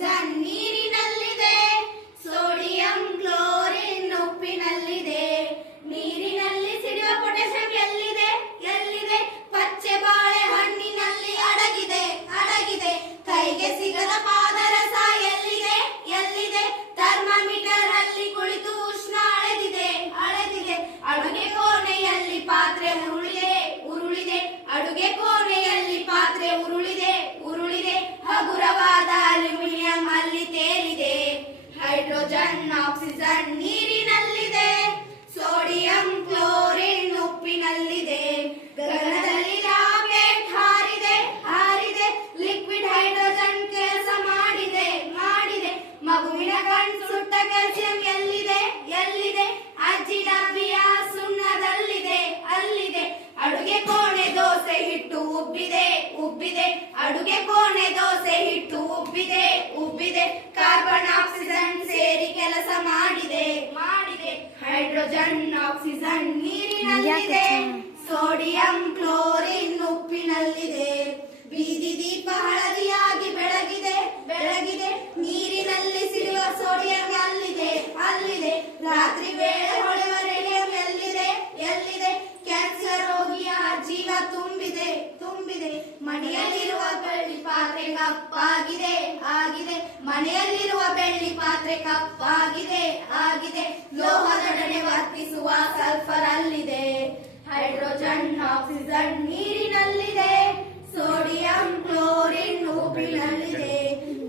Oxygen ನೀರಿನಲ್ಲಿದೆ, sodium chlorine ಉಪ್ಪಿನಲ್ಲಿದೆ. ನೀರಿನಲ್ಲಿ ಸಿಡಿಯುವ ಪೊಟ್ಯಾಷಿಯಂ ಎಲ್ಲಿದೆ? ಎಲ್ಲಿದೆ? ಪಚ್ಚೆ ಬಾಳೆಹಣ್ಣಿನಲ್ಲಿ ಅಡಗಿದೆ, ಅಡಗಿದೆ. ಕೈಗೆ ಸಿಗದ ಪಾದರಸ ಎಲ್ಲಿದೆ? ಎಲ್ಲಿದೆ? ಥರ್ಮಾಮೀಟರ್ ಅಲ್ಲಿ ಕುಳಿತು ಉಷ್ಣ ಅಳೆದಿದೆ, ಅಳೆದಿದೆ. ಅಡುಗೆ ಕೋಣೆಯಲ್ಲಿ ಪಾತ್ರೆ ಉರುಳಿದೆ, ಉರುಳಿದೆ. ಅಡುಗೆ ಕೋಣೆಯಲ್ಲಿ ಪಾತ್ರೆ ಉರುಳಿದೆ, ಉರುಳಿದೆ. ಹಗುರವಾದ ಅಲ್ಯೂಮಿನಿಯಂ ಅಲ್ಲಿ ತೇಲಿದೆ. ಹೈಡ್ರೋಜನ್ ಆಕ್ಸಿಜನ್ ನೀರಿನಲ್ಲಿದೆ, ಸೋಡಿಯಂ ಕ್ಲೋರಿನ್ ಉಪ್ಪಿನಲ್ಲಿದೆ. ಗಗನದಲ್ಲಿ ರಾಕೆಟ್ ಹಾರಿದೆ, ಹಾರಿದೆ. ಲಿಕ್ವಿಡ್ ಹೈಡ್ರೋಜನ್ ಕೆಲಸ ಮಾಡಿದೆ, ಮಾಡಿದೆ. ಮಗುವಿನ ಕಣ್ಣು ಸುಟ್ಟ ಕ್ಯಾಲ್ಸಿಯಂ ಎಲ್ಲಿದೆ? ಎಲ್ಲಿದೆ? ಅಜ್ಜಿ ಡಬ್ಬಿಯ ಸುಣ್ಣದಲ್ಲಿದೆ, ಅಲ್ಲಿದೆ. ಅಡುಗೆ ಕೋಣೆ ದೋಸೆ ಹಿಟ್ಟು ಉಬ್ಬಿದೆ, ಉಬ್ಬಿದೆ. ಅಡುಗೆ ಕೋಣೆ ದೋಸೆ ಹಿಟ್ಟು ಉಬ್ಬಿದೆ, ಉಬ್ಬಿದೆ. ಕಾರ್ಬನ್ ಆಕ್ಸಿಜನ್ ಸೇರಿ ಕೆಲಸ ಮಾಡಿದೆ, ಮಾಡಿದೆ. ಹೈಡ್ರೋಜನ್ ಆಕ್ಸಿಜನ್ ನೀರಿನಲ್ಲಿದೆ, ಸೋಡಿಯಂ ಕ್ಲೋರಿನ್ ಉಪ್ಪಿನಲ್ಲಿದೆ. ಬೀದಿ ದೀಪ ಹಳದಿಯಾಗಿ ಬೆಳಗಿದೆ, ಬೆಳಗಿದೆ. ನೀರಿನಲ್ಲಿ ಸಿಡಿಯುವ ಸೋಡಿಯಂ ಅಲ್ಲಿದೆ, ಅಲ್ಲಿದೆ. ರಾತ್ರಿ ವೇಳೆ ಹೊಳೆವ ರೇಡಿಯಂ ಎಲ್ಲಿದೆ? ಎಲ್ಲಿದೆ? ಕ್ಯಾನ್ಸರ್ ರೋಗಿಯ ಜೀವ ತುಂಬಿದೆ, ತುಂಬಿದೆ. ಮನೆಯಲ್ಲಿರುವ ಬೆಳ್ಳಿ ಪಾತ್ರೆ ಕಪ್ಪಾಗಿದೆ, ಆಗಿದೆ. ಮನೆಯಲ್ಲಿರುವ ಬೆಳ್ಳಿ ಪಾತ್ರೆ ಕಪ್ಪಾಗಿದೆ, ಆಗಿದೆ. ಲೋಹದೊಡನೆ ವರ್ತಿಸುವ ಸಲ್ಫರ್ ಅಲ್ಲಿದೆ. ಹೈಡ್ರೋಜನ್ ಆಕ್ಸಿಜನ್ ನೀರಿನಲ್ಲಿದೆ, ಸೋಡಿಯಂ ಕ್ಲೋರಿನ್ ಉಪ್ಪಿನಲ್ಲಿದೆ.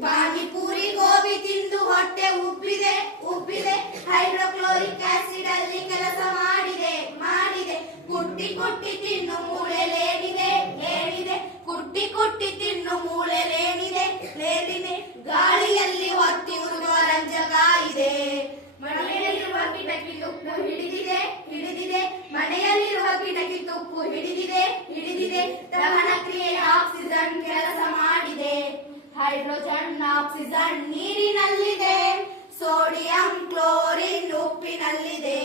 ಪಾನಿಪೂರಿ ಗೋಬಿ ತಿಂದು ಹೊಟ್ಟೆ ಉಬ್ಬಿದೆ, ಉಬ್ಬಿದೆ. ಹೈಡ್ರೋಕ್ಲೋರಿಕ್ ಆಸಿಡ್ ಅಲ್ಲಿ ಕೆಲಸ ಮಾಡಿದೆ, ಮಾಡಿದೆ. ಕುಟ್ಟಿ ಕುಟ್ಟಿ ತಿನ್ನು ಮೂಳೆಲೇನಿದೆ, ಏನಿದೆ. ಕುಟ್ಟಿ ಕುಟ್ಟಿ ತಿನ್ನು ಮೂಳೆಲೇನಿದೆ, ಲೇನಿದೆ. ಗಾಳಿಯಲ್ಲಿ ಹೊತ್ತಿ ಉರುಗುವ ರಂಜಕ ಇದೆ. ಮನೆಯಲ್ಲಿರುವ ಕಿಟಕಿ ತುಕ್ಕು ಹಿಡಿದಿದೆ, ಹಿಡಿದಿದೆ. ಮನೆಯಲ್ಲಿರುವ ಕಿಟಕಿ ತುಕ್ಕು ಹಿಡಿದಿದೆ, ಹಿಡಿದಿದೆ. ದಹನ ಕ್ರಿಯೆ ಆಕ್ಸಿಜನ್ ಕೆಲಸ ಮಾಡಿದೆ. ಹೈಡ್ರೋಜನ್ ಆಕ್ಸಿಜನ್ ನೀರಿನಲ್ಲಿದೆ, ಸೋಡಿಯಂ ಕ್ಲೋರಿನ್ ಉಪ್ಪಿನಲ್ಲಿದೆ.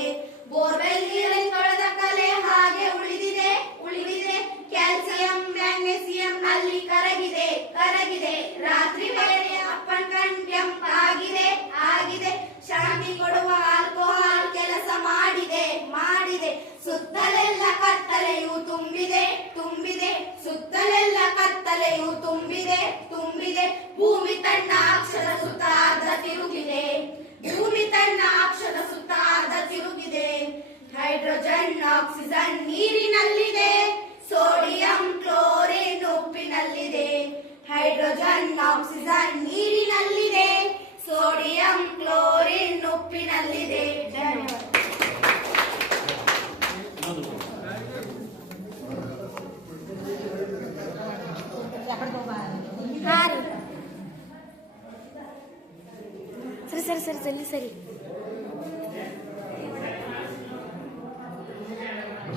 ಬೋರ್ವೆಲ್ ನೀರಲ್ಲಿ ತೊಳೆದ ಕಲೆ ಹಾಗೆ ಉಳಿದಿದೆ, ಉಳಿದಿದೆ. ಕ್ಯಾಲ್ಸಿಯಂ ಮ್ಯಾಗ್ನೆಸಿಯಂ ಅಲ್ಲಿ ಕರಗಿದೆ, ಕರಗಿದೆ. ರಾತ್ರಿ ವೇಳೆ ಅಪ್ಪನ್ ಕಣ್ ಕೆಂಪಾಗಿದೆ, ಆಗಿದೆ. ಶಾಂತಿ ಕೊಡುವ ಆಲ್ಕೋಹಾಲ್ ಕೆಲಸ ಮಾಡಿದೆ, ಮಾಡಿದೆ. ಸುತ್ತಲೆಲ್ಲ ಕತ್ತಲೆಯು ತುಂಬಿದೆ, ತುಂಬಿದೆ. ಸುತ್ತಲೆಲ್ಲ ಕತ್ತಲೆಯು ತುಂಬಿದೆ, ತುಂಬಿದೆ. ಭೂಮಿ ತನ್ನ ಅಕ್ಷರ ಸುತ್ತ ಅರ್ಧ ತಿರುಗಿದೆ, ಭೂಮಿ ತನ್ನ ಅಕ್ಷರ ಸುತ್ತ ಅರ್ಧ ತಿರುಗಿದೆ. ಹೈಡ್ರೋಜನ್ ಆಕ್ಸಿಜನ್ ನೀರಿನಲ್ಲಿದೆ, ಸೋಡಿಯಂ ಕ್ಲೋರಿನ್ ಉಪ್ಪಿನಲ್ಲಿದೆ. ಹೈಡ್ರೋಜನ್ ಆಕ್ಸಿಜನ್ ನೀರಿನಲ್ಲಿದೆ, ಸೋಡಿಯಂ ಕ್ಲೋರಿನ್ ಉಪ್ಪಿನಲ್ಲಿದೆ. ಧನ್ಯವಾದ. ಸರಿ ಸರಿ ಸರಿ ಸರಿ ಸರಿ